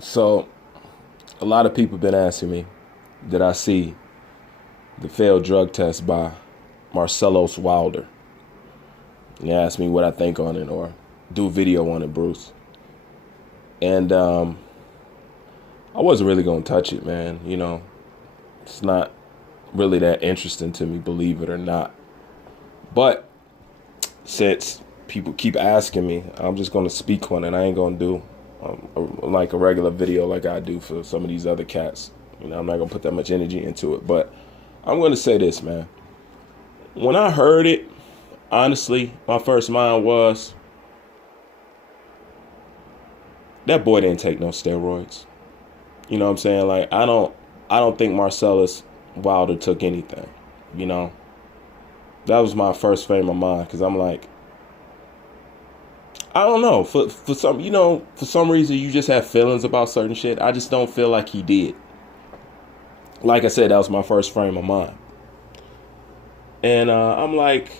So, a lot of people been asking me, did I see the failed drug test by Marsellos Wilder? And they asked me what I think on it or do a video on it, Bruce. And I wasn't really going to touch it, man. It's not really that interesting to me, believe it or not. But since people keep asking me, I'm just going to speak on it. I ain't going to do like a regular video like I do for some of these other cats. I'm not going to put that much energy into it. But I'm going to say this, man. When I heard it, honestly, my first mind was, that boy didn't take no steroids. You know what I'm saying? Like, I don't think Marcellus Wilder took anything. That was my first frame of mind, because I'm like, I don't know. For some reason you just have feelings about certain shit. I just don't feel like he did. Like I said, that was my first frame of mind. And I'm like,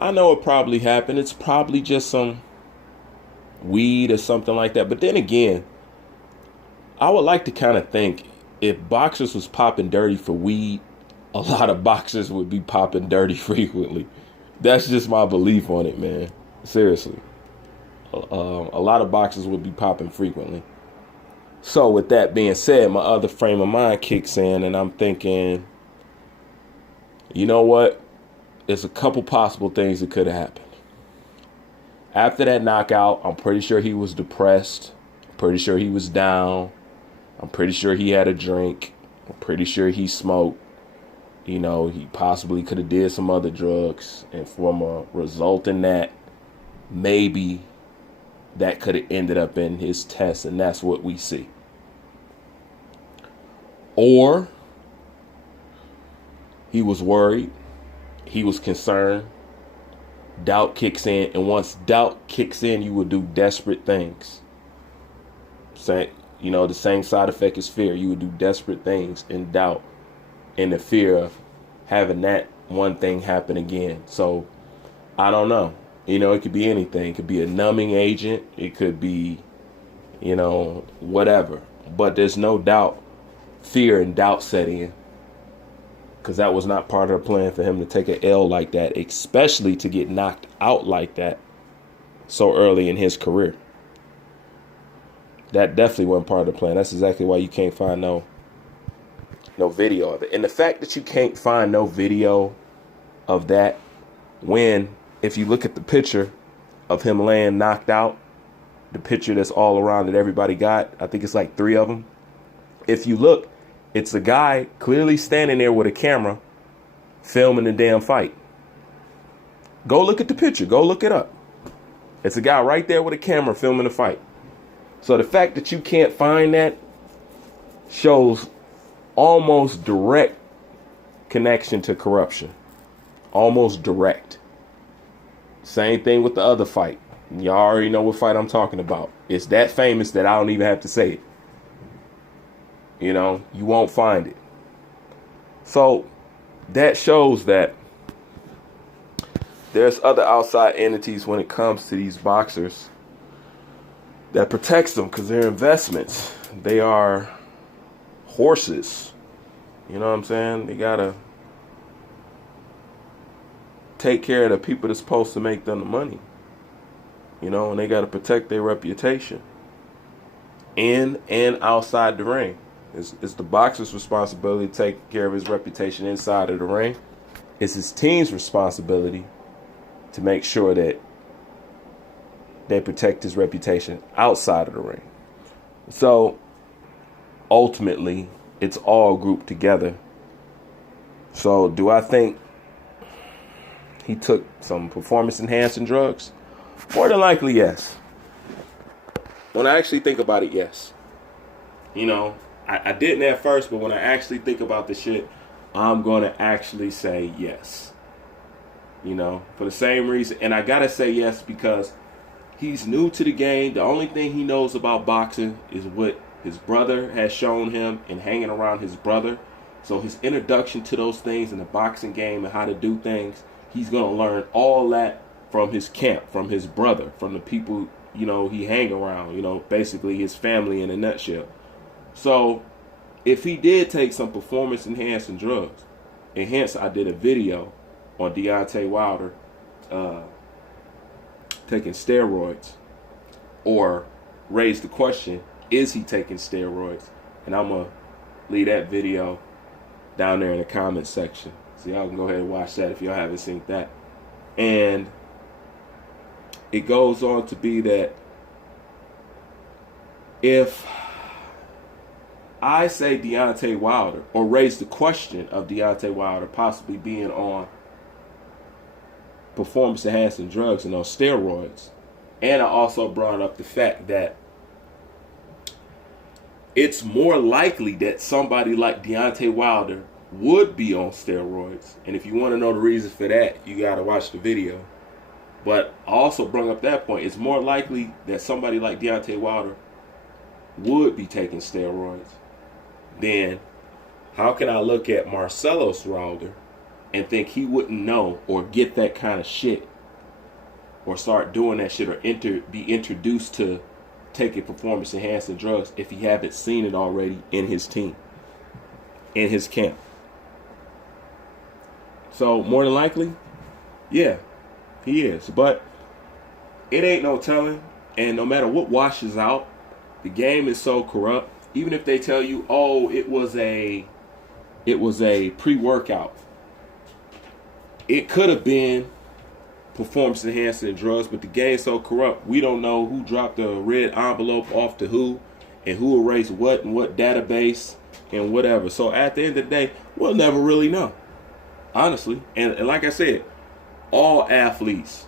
I know it probably happened. It's probably just some weed or something like that. But then again, I would like to kind of think if boxers was popping dirty for weed, a lot of boxers would be popping dirty frequently. That's just my belief on it, man. Seriously. A lot of boxers would be popping frequently. So with that being said, my other frame of mind kicks in and I'm thinking, you know what? There's a couple possible things that could have happened. After that knockout, I'm pretty sure he was depressed. I'm pretty sure he was down. I'm pretty sure he had a drink. I'm pretty sure he smoked. He possibly could have did some other drugs. And from a result in that, maybe that could have ended up in his test, and that's what we see. Or he was worried. He was concerned. Doubt kicks in, and once doubt kicks in, you will do desperate things. The same side effect is fear. You would do desperate things in doubt, in the fear of having that one thing happen again. So, I don't know. It could be anything. It could be a numbing agent. It could be, whatever. But there's no doubt fear and doubt set in. Because that was not part of the plan for him to take an L like that, especially to get knocked out like that so early in his career. That definitely wasn't part of the plan. That's exactly why you can't find no video of it. And the fact that you can't find no video of that, when, if you look at the picture of him laying knocked out, the picture that's all around that everybody got, I think it's like 3 of them. If you look, it's a guy clearly standing there with a camera filming the damn fight. Go look at the picture. Go look it up. It's a guy right there with a camera filming the fight. So the fact that you can't find that shows almost direct connection to corruption. Almost direct. Same thing with the other fight. Y'all already know what fight I'm talking about. It's that famous that I don't even have to say it. You won't find it. So that shows that there's other outside entities when it comes to these boxers that protects them, because they're investments. They are horses. You know what I'm saying? They gotta take care of the people that's supposed to make them the money. And they gotta protect their reputation in and outside the ring. It's the boxer's responsibility to take care of his reputation inside of the ring. It's his team's responsibility to make sure that they protect his reputation outside of the ring. So ultimately, it's all grouped together. So do I think he took some performance enhancing drugs? More than likely, yes. When I actually think about it, yes. I didn't at first, but when I actually think about the shit, I'm going to actually say yes. For the same reason. And I got to say yes because he's new to the game. The only thing he knows about boxing is what his brother has shown him and hanging around his brother. So his introduction to those things in the boxing game and how to do things, he's going to learn all that from his camp, from his brother, from the people he hang around, basically his family in a nutshell. So if he did take some performance enhancing drugs, and hence I did a video on Deontay Wilder taking steroids, or raised the question, is he taking steroids? And I'm going to leave that video down there in the comment section. So y'all can go ahead and watch that if y'all haven't seen that. And it goes on to be that if I say Deontay Wilder, or raise the question of Deontay Wilder possibly being on performance enhancing drugs and on steroids, and I also brought up the fact that it's more likely that somebody like Deontay Wilder would be on steroids. And if you want to know the reasons for that, you got to watch the video. But I also brought up that point. It's more likely that somebody like Deontay Wilder would be taking steroids. Then how can I look at Marsellos Wilder and think he wouldn't know or get that kind of shit, or start doing that shit, or be introduced to taking performance enhancing drugs if he haven't seen it already in his team, in his camp? So more than likely, yeah, he is. But it ain't no telling. And no matter what washes out, the game is so corrupt. Even if they tell you, oh, it was a pre-workout, it could have been performance enhancing drugs, but the game's so corrupt, we don't know who dropped the red envelope off to who, and who erased what and what database and whatever. So at the end of the day, we'll never really know, honestly. And like I said, all athletes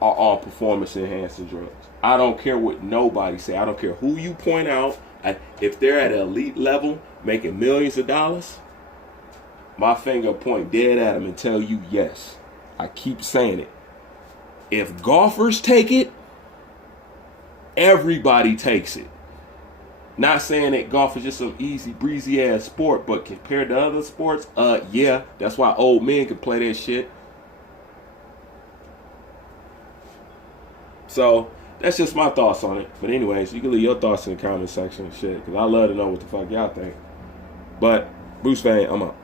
are on performance enhancing drugs. I don't care what nobody say. I don't care who you point out. If they're at an elite level making millions of dollars, my finger point dead at them and tell you yes. I keep saying it. If golfers take it, everybody takes it. Not saying that golf is just some easy breezy ass sport, but compared to other sports, yeah, that's why old men can play that shit. So that's just my thoughts on it. But anyways, you can leave your thoughts in the comment section and shit, because I love to know what the fuck y'all think. But Bruce Fane, I'm out.